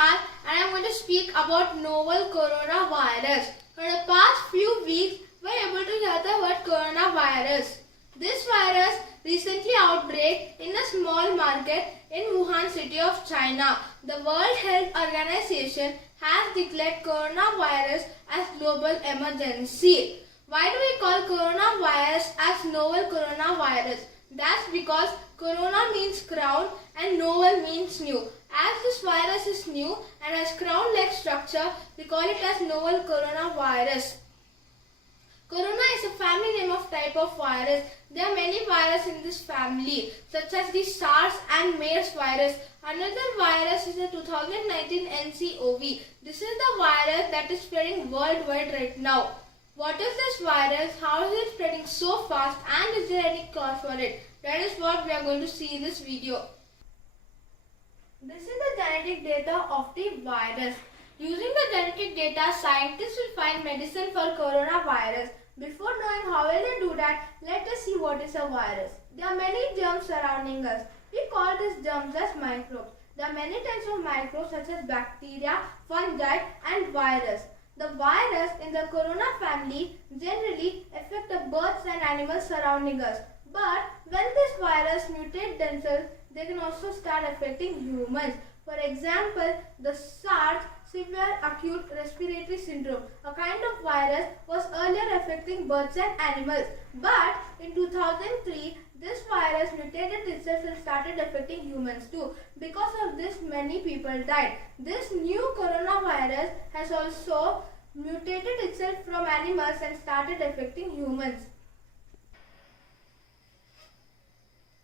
Nihal and I am going to speak about novel coronavirus. For the past few weeks, we are able to hear the word coronavirus. This virus recently outbreak in a small market in Wuhan city of China. The World Health Organization has declared coronavirus as global emergency. Why do we call coronavirus as novel coronavirus? That's because corona means crown and novel means new. As this virus is new and has crown-like structure, we call it as novel coronavirus. Corona is a family name of type of virus. There are many viruses in this family, such as the SARS and MERS virus. Another virus is the 2019 nCoV. This is the virus that is spreading worldwide right now. What is this virus? How is it spreading so fast? And is there any cure for it? That is what we are going to see in this video. This is the genetic data of the virus. Using the genetic data, scientists will find medicine for coronavirus. Before knowing how will they do that, let us see what is a virus. There are many germs surrounding us. We call these germs as microbes. There are many types of microbes such as bacteria, fungi and virus. The virus in the corona family generally affect the birds and animals surrounding us. But when this virus mutate themselves, they can also start affecting humans. For example, the SARS, severe acute respiratory syndrome, a kind of virus, was earlier affecting birds and animals. But in 2003, this virus mutated itself and started affecting humans too. Because of this, many people died. This new coronavirus has also mutated itself from animals and started affecting humans.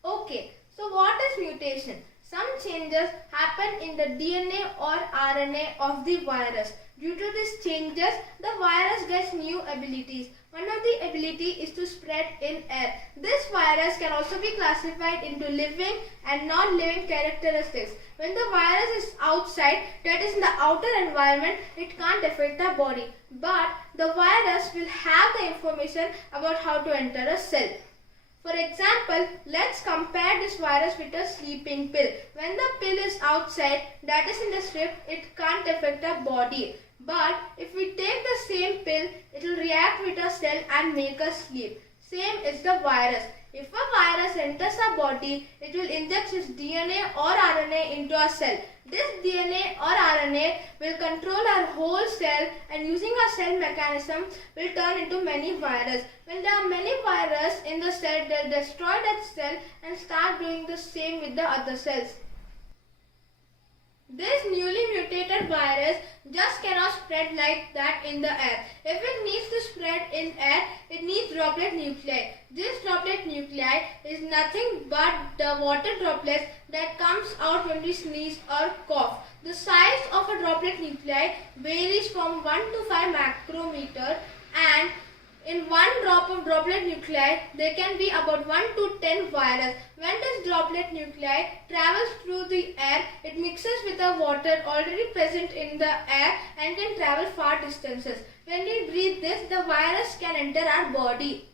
Okay, so what is mutation? Some changes happen in the DNA or RNA of the virus. Due to these changes, the virus gets new abilities. One of the ability is to spread in air. This virus can also be classified into living and non-living characteristics. When the virus is outside, that is in the outer environment, it can't affect the body. But the virus will have the information about how to enter a cell. For example, let's compare this virus with a sleeping pill. When the pill is outside, that is in the strip, it can't affect our body. But if we take the same pill, it will react with a cell and make us sleep. Same is the virus. If a virus enters our body, it will inject its DNA or RNA into a cell. This DNA or RNA will control our whole cell and using our cell mechanism will turn into many viruses. When there are many viruses in the cell, they will destroy that cell and start doing the same with the other cells. This newly mutated virus just cannot spread like that in the air. If it needs to spread in air, it needs droplet nuclei. This droplet nuclei is nothing but the water droplets that comes out when we sneeze or cough. The size of a droplet nuclei varies from 1 to 5 micrometer, and in one drop of droplet nuclei, there can be about 1 to 10 viruses. When this droplet nuclei travels through the air, it mixes with the water already present in the air and can travel far distances. When we breathe this, the virus can enter our body.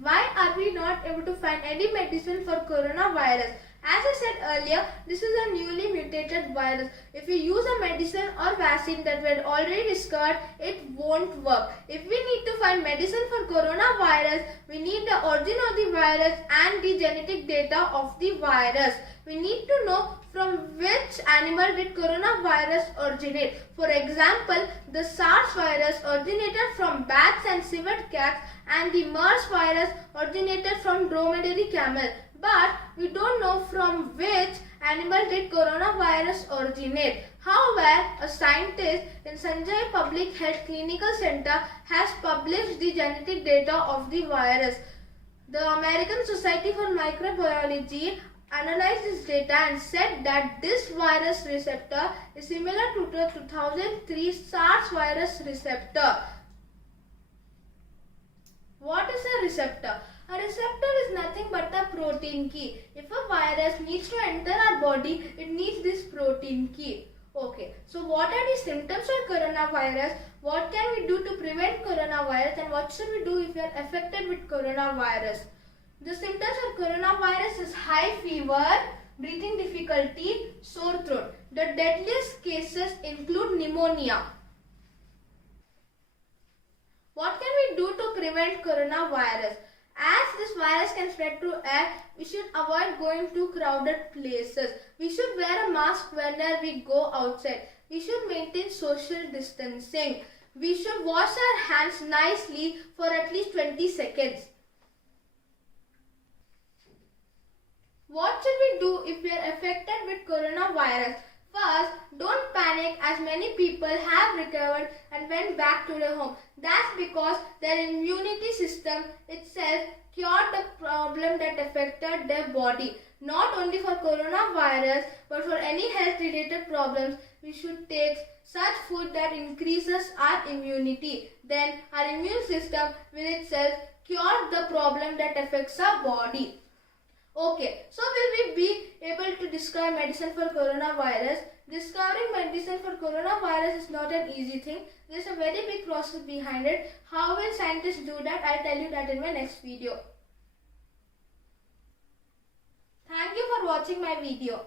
Why are we not able to find any medicine for coronavirus? As I said earlier, this is a newly mutated virus. If we use a medicine or vaccine that we had already discovered, it won't work. If we need to find medicine for coronavirus, we need the origin of the virus and the genetic data of the virus. We need to know from which animal did coronavirus originate. For example, the SARS virus originated from bats and civet cats, and the MERS virus originated from dromedary camel. But we don't know from which animal did coronavirus originate. However, a scientist in Sanjay Public Health Clinical Center has published the genetic data of the virus. The American Society for Microbiology analyzed this data and said that this virus receptor is similar to the 2003 SARS virus receptor. What is a receptor? A receptor is nothing but a protein key. If a virus needs to enter our body, it needs this protein key. Okay, so what are the symptoms of coronavirus? What can we do to prevent coronavirus, and what should we do if we are affected with coronavirus? The symptoms of coronavirus is high fever, breathing difficulty, sore throat. The deadliest cases include pneumonia. What can we do to prevent coronavirus? As this virus can spread through air, we should avoid going to crowded places. We should wear a mask whenever we go outside. We should maintain social distancing. We should wash our hands nicely for at least 20 seconds. What should we do if we are affected with coronavirus? First, don't panic as many people have recovered and went back to their home. That's because their immunity system itself cured the problem that affected their body. Not only for coronavirus but for any health related problems, we should take such food that increases our immunity. Then our immune system will itself cure the problem that affects our body. Okay, so will we be able to discover medicine for coronavirus? Discovering medicine for coronavirus is not an easy thing. There is a very big process behind it. How will scientists do that? I'll tell you that in my next video. Thank you for watching my video.